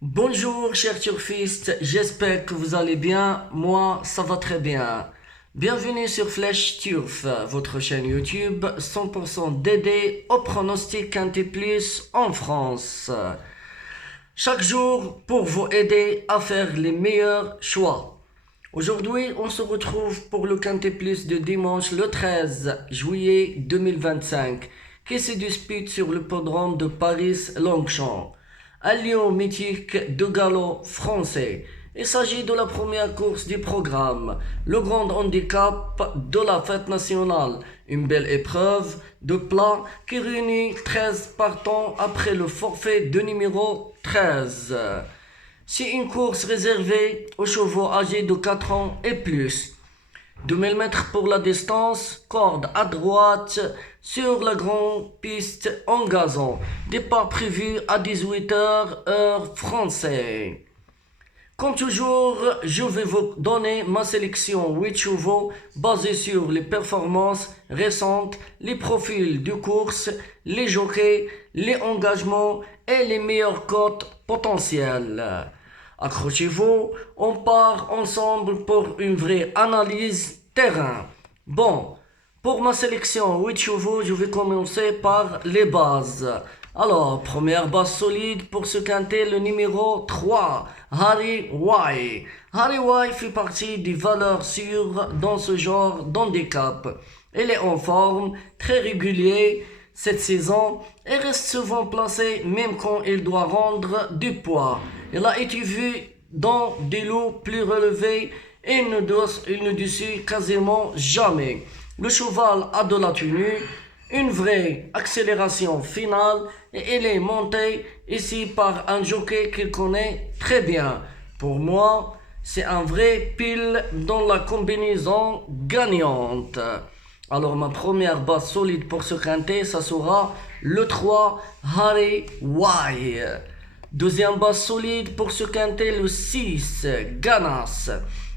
Bonjour chers turfistes, j'espère que vous allez bien, moi ça va très bien. Bienvenue sur Flèche Turf, votre chaîne YouTube 100% dédiée au pronostic Quintet Plus en France. Chaque jour pour vous aider à faire les meilleurs choix. Aujourd'hui, on se retrouve pour le Quintet Plus de dimanche le 13 juillet 2025 qui se dispute sur le podrome de Paris-Longchamp. Un lion mythique de galop français. Il s'agit de la première course du programme, le grand handicap de la fête nationale, une belle épreuve de plat qui réunit 13 partants après le forfait de numéro 13. C'est une course réservée aux chevaux âgés de 4 ans et plus. 2000 mètres pour la distance, corde à droite sur la grande piste en gazon. Départ prévu à 18h heure française. Comme toujours, je vais vous donner ma sélection 8 chevaux basée sur les performances récentes, les profils de course, les jockeys, les engagements et les meilleures cotes potentielles. Accrochez-vous, on part ensemble pour une vraie analyse terrain. Bon, pour ma sélection 8 chevaux, je vais commencer par les bases. Alors, première base solide pour ce quintet, le numéro 3, Harry Y. Harry Y fait partie des valeurs sûres dans ce genre d'handicap. Il est en forme, très régulier cette saison et reste souvent placé même quand il doit rendre du poids. Il a été vu dans des lots plus relevés et il ne dessus quasiment jamais. Le cheval a de la tenue, une vraie accélération finale et il est monté ici par un jockey qu'il connaît très bien. Pour moi, c'est un vrai pile dans la combinaison gagnante. Alors ma première base solide pour ce quintet, ça sera le 3 Harry Y. Deuxième base solide pour ce quintet, le 6 Ganas.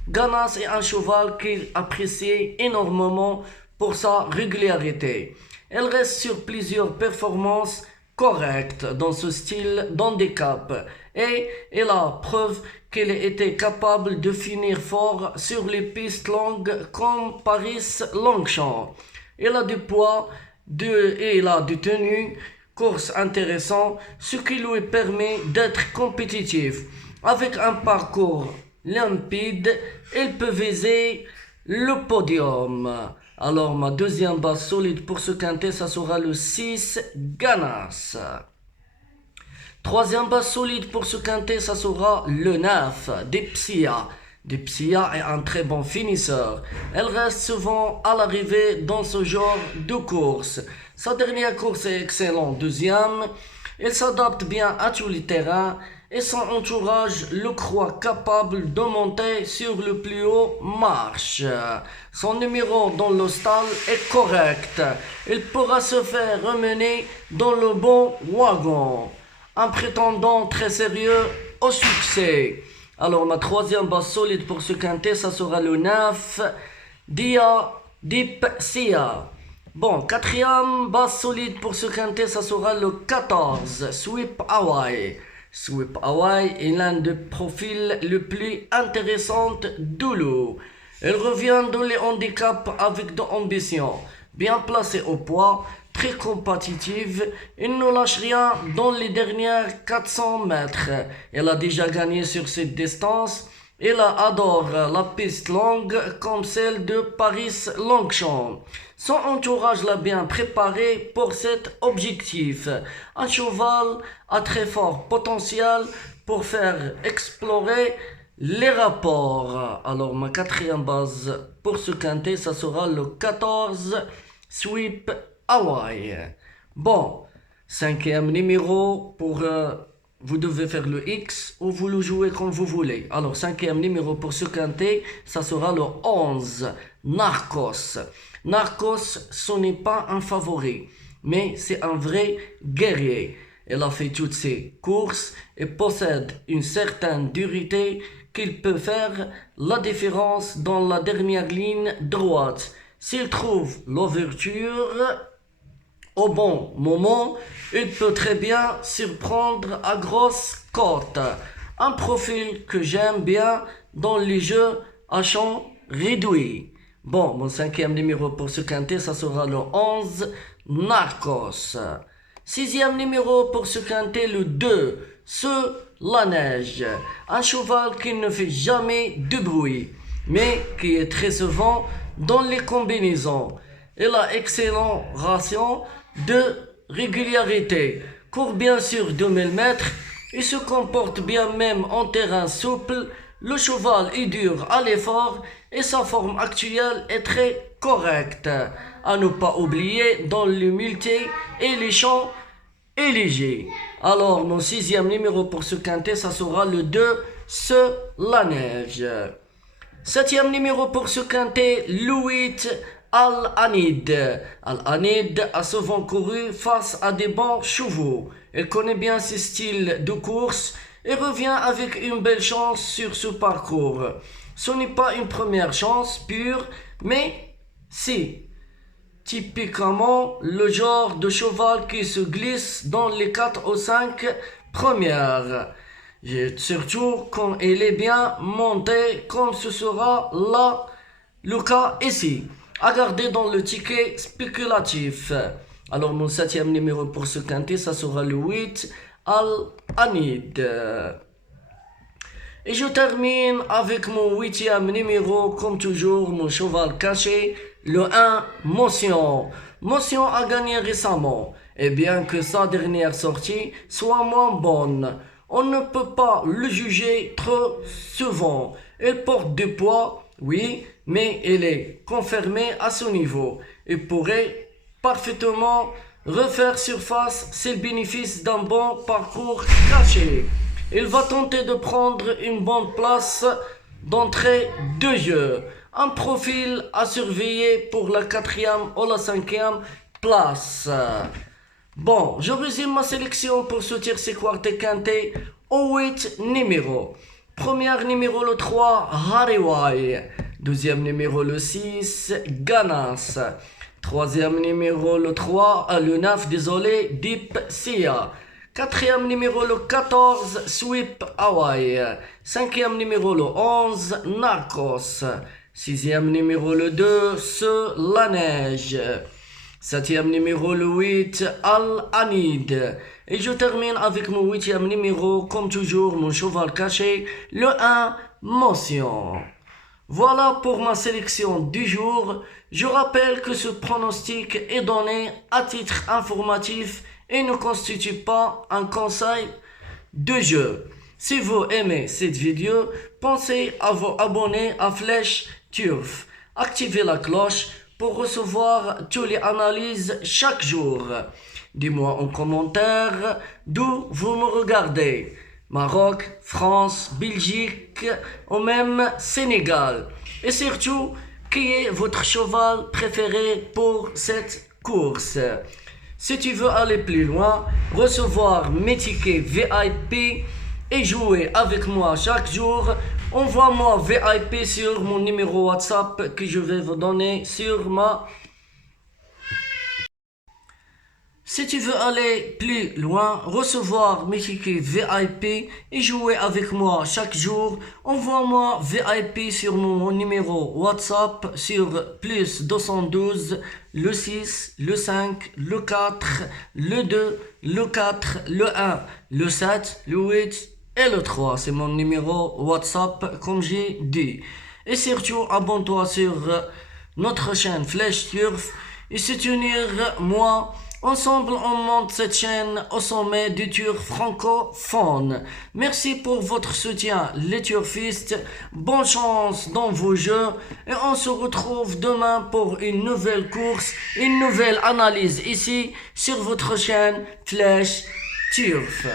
Ganas est un cheval qu'il apprécie énormément pour sa régularité. Elle reste sur plusieurs performances correctes dans ce style d'handicap et elle a preuve qu'elle était capable de finir fort sur les pistes longues comme Paris-Longchamp. Elle a du poids et elle a du tenue, course intéressant, ce qui lui permet d'être compétitif. Avec un parcours limpide, elle peut viser le podium. Alors ma deuxième base solide pour ce quintet, ça sera le 6 Ganas. Troisième base solide pour ce quintet, ça sera le 9 Dipsia. Dipsia est un très bon finisseur. Elle reste souvent à l'arrivée dans ce genre de course. Sa dernière course est excellente. Deuxième, elle s'adapte bien à tous les terrains et son entourage le croit capable de monter sur le plus haut marche. Son numéro dans le stall est correct. Il pourra se faire remener dans le bon wagon. Un prétendant très sérieux au succès. Alors ma troisième base solide pour ce quintet, ça sera le 9 Dia Dipsia. Bon, quatrième base solide pour ce quintet, ça sera le 14 Sweep Hawaii. Sweep Hawaii est l'un des profils les plus intéressants du lot. Elle revient dans les handicaps avec de l'ambition. Bien placée au poids, très compétitive, elle ne lâche rien dans les dernières 400 mètres. Elle a déjà gagné sur cette distance. Elle adore la piste longue comme celle de Paris-Longchamp. Son entourage l'a bien préparé pour cet objectif. Un cheval à très fort potentiel pour faire explorer les rapports. Alors ma quatrième base pour ce quintet, ça sera le 14 Sweep Hawaii. Bon, cinquième numéro pour... vous devez faire le X ou vous le jouez comme vous voulez. Alors, cinquième numéro pour ce quintet, ça sera le 11, Narcos. Narcos, ce n'est pas un favori, mais c'est un vrai guerrier. Elle a fait toutes ses courses et possède une certaine durité qu'il peut faire la différence dans la dernière ligne droite. S'il trouve l'ouverture, Au bon moment, il peut très bien surprendre à grosse cote. Un profil que j'aime bien dans les jeux à champ réduit. Bon, mon cinquième numéro pour ce quintet, ça sera le 11, Narcos. Sixième numéro pour ce quintet, le 2, la neige. Un cheval qui ne fait jamais de bruit, mais qui est très souvent dans les combinaisons. Il a excellent ration de régularité. Court bien sûr 2000 mètres. Il se comporte bien même en terrain souple. Le cheval est dur à l'effort et sa forme actuelle est très correcte. À ne pas oublier dans l'humilité et les champs et léger. Alors mon sixième numéro pour ce quintet, ça sera le 2, la neige. Septième numéro pour ce quintet, le 8, Al-Anid. Al-Anid a souvent couru face à des bons chevaux. Il connaît bien ses styles de course et revient avec une belle chance sur ce parcours. Ce n'est pas une première chance pure, mais c'est typiquement le genre de cheval qui se glisse dans les 4 ou 5 premières. Et surtout quand il est bien monté, comme ce sera là le cas ici. À garder dans le ticket spéculatif. Alors mon septième numéro pour ce quintet, ça sera le 8, Al-Anid. Et je termine avec mon huitième numéro, comme toujours, mon cheval caché, le 1, Motion. Motion a gagné récemment, et bien que sa dernière sortie soit moins bonne, on ne peut pas le juger trop souvent. Il porte du poids, oui, mais il est confirmé à ce niveau. Il pourrait parfaitement refaire surface s'il bénéficie d'un bon parcours caché. Il va tenter de prendre une bonne place d'entrée de jeu. Un profil à surveiller pour la 4e ou la 5e place. Bon, je résume ma sélection pour ce tiercé quartet quintet au 8 numéros. Premier numéro le 3, Hariwai. Deuxième numéro le 6, Ganas. Troisième numéro le 9, Deep Sia. Quatrième numéro le 14, Sweep Hawaii. Cinquième numéro le 11, Narcos. Sixième numéro le 2, la neige. Septième numéro le 8, Al-Anid. Et je termine avec mon huitième numéro, comme toujours, mon cheval caché, le 1, Motion. Voilà pour ma sélection du jour. Je rappelle que ce pronostic est donné à titre informatif et ne constitue pas un conseil de jeu. Si vous aimez cette vidéo, pensez à vous abonner à Flèche Turf. Activez la cloche pour recevoir toutes les analyses chaque jour. Dis-moi en commentaire d'où vous me regardez. Maroc, France, Belgique ou même Sénégal. Et surtout, qui est votre cheval préféré pour cette course? Si tu veux aller plus loin, recevoir mes tickets VIP et jouer avec moi chaque jour, envoie-moi VIP sur mon numéro WhatsApp que je vais vous donner sur ma... Si tu veux aller plus loin, recevoir mes tickets VIP et jouer avec moi chaque jour, envoie-moi VIP sur mon numéro WhatsApp sur plus 212 le 6, le 5, le 4, le 2, le 4, le 1, le 7, le 8 et le 3. C'est mon numéro WhatsApp comme j'ai dit. Et surtout, abonne-toi sur notre chaîne Flèche Turf et soutenir moi. Ensemble, on monte cette chaîne au sommet du turf francophone. Merci pour votre soutien, les turfistes. Bonne chance dans vos jeux. Et on se retrouve demain pour une nouvelle course, une nouvelle analyse ici sur votre chaîne Flèche Turf.